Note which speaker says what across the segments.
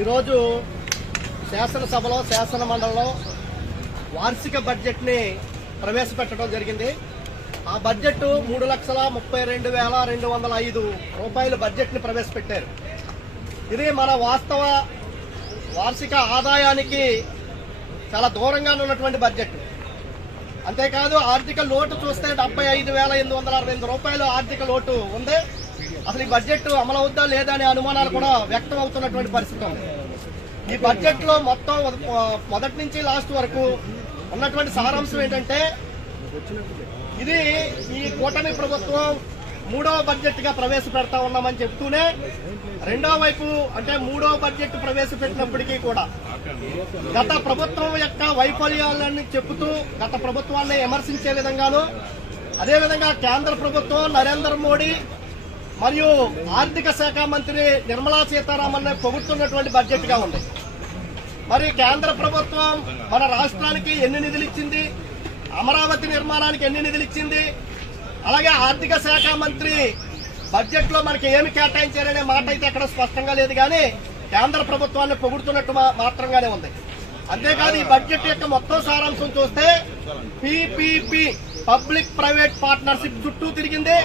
Speaker 1: ఈరోజు శాసనసభలో శాసన మండలిలో వార్షిక బడ్జెట్ని ప్రవేశపెట్టడం జరిగింది. ఆ బడ్జెట్ మూడు లక్షల ముప్పై రెండు వేల రెండు వందల ఐదు రూపాయలు బడ్జెట్ని ప్రవేశపెట్టారు. ఇది మన వాస్తవ వార్షిక ఆదాయానికి చాలా దూరంగా ఉన్నటువంటి బడ్జెట్. అంతేకాదు ఆర్థిక లోటు చూస్తే డెబ్బై ఐదు వేల ఎనిమిది వందల అరవై ఎనిమిది రూపాయలు ఆర్థిక లోటు ఉంది. అసలు ఈ బడ్జెట్ అమలు అవుద్దా లేదా అనే అనుమానాలు కూడా వ్యక్తం అవుతున్నటువంటి పరిస్థితి ఉంది. ఈ బడ్జెట్లో మొత్తం మొదటి నుంచి లాస్ట్ వరకు ఉన్నటువంటి సారాంశం ఏంటంటే ఇది ఈ కూటమి ప్రభుత్వం మూడవ బడ్జెట్గా ప్రవేశపెడతా ఉన్నామని చెప్తూనే రెండో వైపు అంటే మూడో బడ్జెట్ ప్రవేశపెట్టినప్పటికీ కూడా గత ప్రభుత్వం యొక్క వైఫల్యాలని చెబుతూ గత ప్రభుత్వాన్ని విమర్శించే విధంగాను అదేవిధంగా కేంద్ర ప్రభుత్వం నరేంద్ర మోడీ మరియు ఆర్థిక శాఖ మంత్రి నిర్మలా సీతారామన్ పొగుడుతున్నటువంటి బడ్జెట్గా ఉంది. మరి కేంద్ర ప్రభుత్వం మన రాష్ట్రానికి ఎన్ని నిధులు ఇచ్చింది అమరావతి నిర్మాణానికి ఎన్ని నిధులు ఇచ్చింది అలాగే ఆర్థిక శాఖ మంత్రి బడ్జెట్లో మనకి ఏమి కేటాయించారనే మాట అయితే అక్కడ స్పష్టంగా లేదు కానీ కేంద్ర ప్రభుత్వాన్ని పొగుడుతున్నట్టు మాత్రంగానే ఉంది. అంతేకాదు ఈ బడ్జెట్ యొక్క మొత్తం సారాంశం చూస్తే పీపీపీ పబ్లిక్ ప్రైవేట్ పార్ట్నర్షిప్ చుట్టూ తిరిగింది.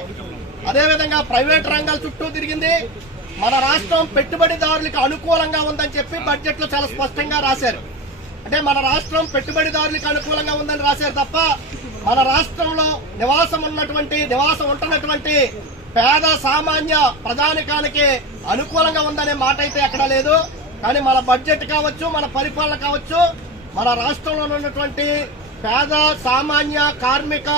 Speaker 1: అదేవిధంగా ప్రైవేట్ రంగాల చుట్టూ తిరిగింది. మన రాష్ట్రం పెట్టుబడిదారులకు అనుకూలంగా ఉందని చెప్పి బడ్జెట్లో చాలా స్పష్టంగా రాశారు. అంటే మన రాష్ట్రం పెట్టుబడిదారులకు అనుకూలంగా ఉందని రాశారు తప్ప మన రాష్ట్రంలో నివాసం ఉన్నటువంటి నివాసం ఉంటున్నటువంటి పేద సామాన్య ప్రజానికానికి అనుకూలంగా ఉందనే మాట అయితే ఎక్కడా లేదు. కానీ మన బడ్జెట్ కావచ్చు మన పరిపాలన కావచ్చు మన రాష్ట్రంలో ఉన్నటువంటి పేద సామాన్య కార్మిక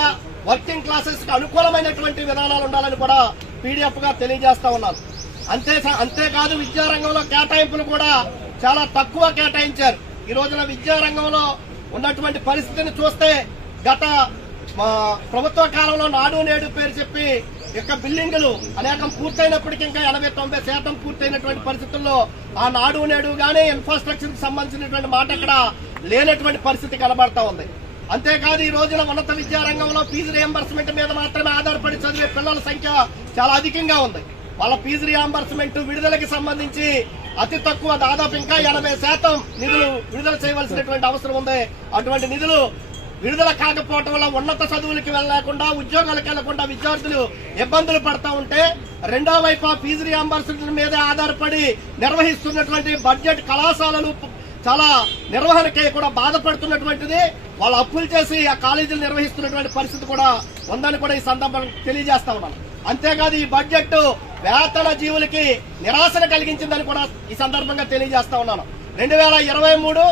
Speaker 1: వర్కింగ్ క్లాసెస్కి అనుకూలమైనటువంటి విధానాలు ఉండాలని కూడా పీడిఎఫ్గా తెలియజేస్తా ఉన్నాను అంతే అంతేకాదు విద్యారంగంలో కేటాయింపులు కూడా చాలా తక్కువ కేటాయించారు. ఈ రోజున విద్యారంగంలో ఉన్నటువంటి పరిస్థితిని చూస్తే గత మా ప్రభుత్వ కాలంలో నాడు నేడు పేరు చెప్పి యొక్క బిల్డింగులు అనేకం పూర్తయినప్పటికీ ఇంకా ఎనభై తొంభై శాతం పూర్తయినటువంటి పరిస్థితుల్లో ఆ నాడు నేడు గానీ ఇన్ఫ్రాస్ట్రక్చర్కి సంబంధించినటువంటి మాట ఇక్కడ లేనటువంటి పరిస్థితి కనబడతా ఉంది. అంతేకాదు ఈ రోజున ఉన్నత విద్యారంగంలో ఫీజు రియంబర్స్మెంట్ మీద మాత్రమే ఆధారపడి చదివే పిల్లల సంఖ్య చాలా అధికంగా ఉంది. వాళ్ళ ఫీజు రియంబర్స్మెంట్ విడుదలకి సంబంధించి అతి తక్కువ దాదాపు ఇంకా ఎనభై శాతం నిధులు విడుదల చేయవలసినటువంటి అవసరం ఉంది. అటువంటి నిధులు విడుదల కాకపోవటం వల్ల ఉన్నత చదువులకి వెళ్ళకుండా ఉద్యోగాలకు వెళ్ళకుండా విద్యార్థులు ఇబ్బందులు పడతా ఉంటే రెండో వైపు ఫీజు రియంబర్స్మెంట్ మీద ఆధారపడి నిర్వహిస్తున్నటువంటి బడ్జెట్ కళాశాలలు చాలా నిర్వహణకి కూడా బాధపడుతున్నటువంటిది. వాళ్ళు అప్పులు చేసి ఆ కాలేజీలు నిర్వహిస్తున్నటువంటి పరిస్థితి కూడా ఉందని కూడా ఈ సందర్భం తెలియజేస్తా ఉన్నాను. అంతేకాదు ఈ బడ్జెట్ వేతన జీవులకి నిరాశను కలిగించిందని కూడా ఈ సందర్భంగా తెలియజేస్తా ఉన్నాను. రెండు వేల ఇరవై మూడు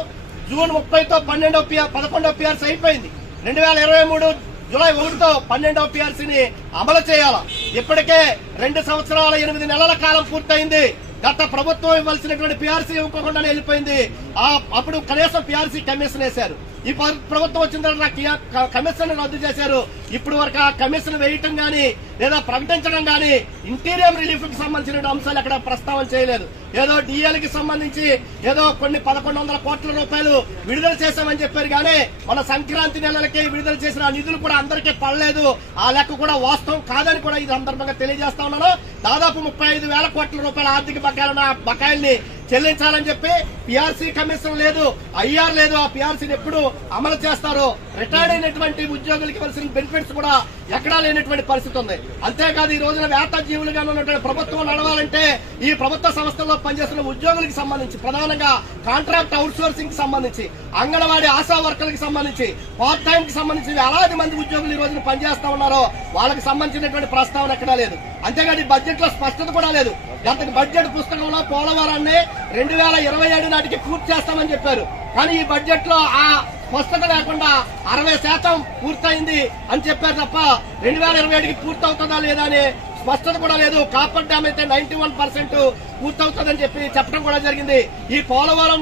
Speaker 1: జూన్ ముప్పైతో పన్నెండో పిఆర్ పదకొండో పిఆర్సీ అయిపోయింది. రెండు వేల ఇరవై మూడు జూలై ఒకటితో పన్నెండవ పిఆర్సీని అమలు చేయాలి? ఇప్పటికే రెండు సంవత్సరాల ఎనిమిది నెలల కాలం పూర్తయింది. గత ప్రభుత్వం ఇవ్వాల్సినటువంటి పిఆర్సీ ఇవ్వకుండానే వెళ్ళిపోయింది. ఆ అప్పుడు కనీసం పిఆర్సీ కమిషన్ వేశారు. ఈ ప్రభుత్వం వచ్చిన తర్వాత కియా- కమిషన్ రద్దు చేశారు. ఇప్పుడు వరకు ఆ కమిషన్ వేయటం గానీ లేదా ప్రకటించడం గానీ ఇంటీరియర్ రిలీఫ్కి సంబంధించిన అంశాలు అక్కడ ప్రస్తావన చేయలేదు. ఏదో డిఎల్కి సంబంధించి ఏదో కొన్ని పదకొండు వందల కోట్ల రూపాయలు విడుదల చేశామని చెప్పారు కానీ మన సంక్రాంతి నెలలకి విడుదల చేసిన నిధులు కూడా అందరికీ పడలేదు. ఆ లెక్క కూడా వాస్తవం కాదని కూడా ఈ సందర్భంగా తెలియజేస్తా ఉన్నాను. దాదాపు ముప్పై ఐదు వేల కోట్ల రూపాయల ఆర్థిక బకాయిలు బకాయిల్ని చెల్లించాలని చెప్పి పిఆర్సీ కమిషన్ లేదు ఐఆర్ లేదు ఆ పిఆర్సీని ఎప్పుడు అమలు చేస్తారో రిటైర్డ్ అయినటువంటి ఉద్యోగులకి ఇవ్వాల్సిన బెనిఫిట్స్ కూడా ఎక్కడా లేనటువంటి పరిస్థితి ఉంది. అంతేకాదు ఈ రోజున వేత జీవులుగా ఉన్నటువంటి ప్రభుత్వం నడవాలంటే ఈ ప్రభుత్వ సంస్థల్లో పనిచేస్తున్న ఉద్యోగులకు సంబంధించి ప్రధానంగా కాంట్రాక్ట్ అవుట్సోర్సింగ్కి సంబంధించి అంగన్వాడీ ఆశా వర్కర్లకు సంబంధించి పార్ట్ టైం కి సంబంధించి వేలాది మంది ఉద్యోగులు ఈ రోజున పనిచేస్తా ఉన్నారో వాళ్ళకి సంబంధించినటువంటి ప్రస్తావన ఎక్కడా లేదు. అంతేకాదు ఈ బడ్జెట్లో స్పష్టత కూడా లేదు. గత బడ్జెట్ పుస్తకంలో పోలవరాన్ని రెండు వేల ఇరవై ఏడు నాటికి పూర్తి చేస్తామని చెప్పారు. కానీ ఈ బడ్జెట్లో ఆ స్పష్టత లేకుండా అరవై శాతం పూర్తయింది అని చెప్పారు తప్ప రెండు వేల ఇరవై ఏడుకి పూర్తి అవుతుందా లేదా అని స్పష్టత కూడా లేదు. కాపర్ డ్యామ్ అయితే నైన్టీ వన్ పర్సెంట్ పూర్తవుతుందని చెప్పి చెప్పడం కూడా జరిగింది. ఈ పోలవరం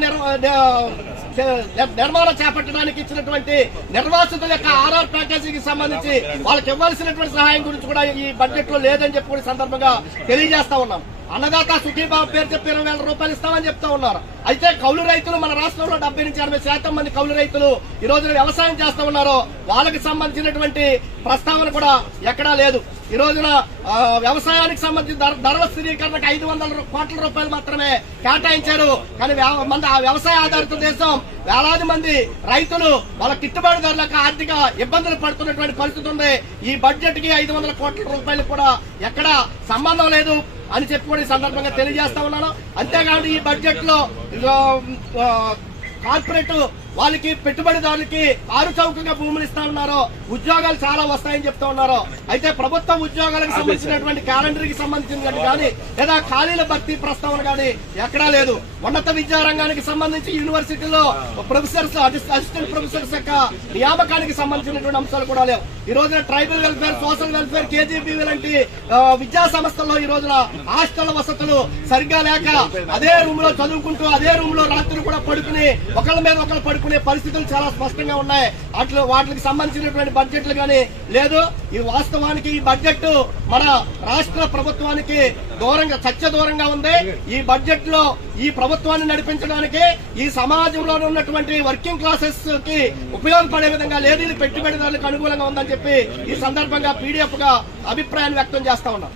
Speaker 1: నిర్మాణం చేపట్టడానికి ఇచ్చినటువంటి నిర్వాసితుల యొక్క ఆర్ఆర్ ప్యాకేజీకి సంబంధించి వాళ్ళకి ఇవ్వాల్సినటువంటి సహాయం గురించి కూడా ఈ బడ్జెట్లో లేదని చెప్పి కూడా సందర్భంగా తెలియజేస్తా ఉన్నాం. అన్నదాత సుఖీబాబు పేరు చెప్పి ఇరవై వేల రూపాయలు ఇస్తామని చెప్తా ఉన్నారు. అయితే కౌలు రైతులు మన రాష్ట్రంలో డెబ్బై నుంచి ఎనభై శాతం మంది కౌలు రైతులు ఈ రోజు వ్యవసాయం చేస్తూ ఉన్నారు. వాళ్ళకి సంబంధించినటువంటి ప్రస్తావన కూడా ఎక్కడా లేదు. ఈ రోజున వ్యవసాయానికి సంబంధించిన ధర- ధరల స్థిరీకరణకు ఐదు వందల కోట్ల రూపాయలు మాత్రమే కేటాయించారు. కానీ మన ఆ వ్యవసాయ ఆధారిత దేశం వేలాది మంది రైతులు వాళ్ళ గిట్టుబాటు ధరలకు ఆర్థిక ఇబ్బందులు పడుతున్నటువంటి పరిస్థితి ఉంది. ఈ బడ్జెట్కి ఐదు వందల కోట్ల రూపాయలు కూడా ఎక్కడా సంబంధం లేదు. అని చెప్పి కూడా ఈ సందర్భంగా తెలియజేస్తా ఉన్నాను. అంతేకాదు ఈ బడ్జెట్లో కార్పొరేట్ వాళ్ళకి పెట్టుబడిదారులకి ఆరు చౌకగా భూములు ఇస్తా ఉన్నారు ఉద్యోగాలు చాలా వస్తాయని చెప్తా ఉన్నారు. అయితే ప్రభుత్వ ఉద్యోగాలకు సంబంధించినటువంటి క్యాలెండర్కి సంబంధించినటువంటి కానీ లేదా ఖాళీల భర్తీ ప్రస్తావన కానీ ఎక్కడా లేదు. ఉన్నత విద్యా రంగానికి సంబంధించి యూనివర్సిటీలో ప్రొఫెసర్స్ అసిస్టెంట్ ప్రొఫెసర్స్ యొక్క నియామకానికి సంబంధించినటువంటి అంశాలు కూడా లేవు. ఈ రోజున tribal welfare social welfare KGB లాంటి విద్యా సంస్థల్లో ఈ రోజున హాస్టల్ వసతులు సరిగ్గా లేక అదే రూమ్లో చదువుకుంటూ అదే రూమ్లో రాత్రి కూడా పడుకుని ఒకళ్ళ మీద ఒకళ్ళు పడుకునే పరిస్థితులు చాలా స్పష్టంగా ఉన్నాయి. అట్లా వాటికి సంబంధించినటువంటి బడ్జెట్లు కానీ లేదు. ఈ వాస్తవానికి ఈ బడ్జెట్ మన రాష్ట్ర ప్రభుత్వానికి దూరంగా చచ్చ దూరంగా ఉంది. ఈ బడ్జెట్లో ఈ ప్రభుత్వాన్ని నడిపించడానికి ఈ సమాజంలో ఉన్నటువంటి వర్కింగ్ క్లాసెస్కి ఉపయోగపడే విధంగా లేదు. ఇది పెట్టుబడిదారులకు అనుకూలంగా ఉందని చెప్పి ఈ సందర్భంగా పీడిఎఫ్గా అభిప్రాయాన్ని వ్యక్తం చేస్తా ఉన్నాం.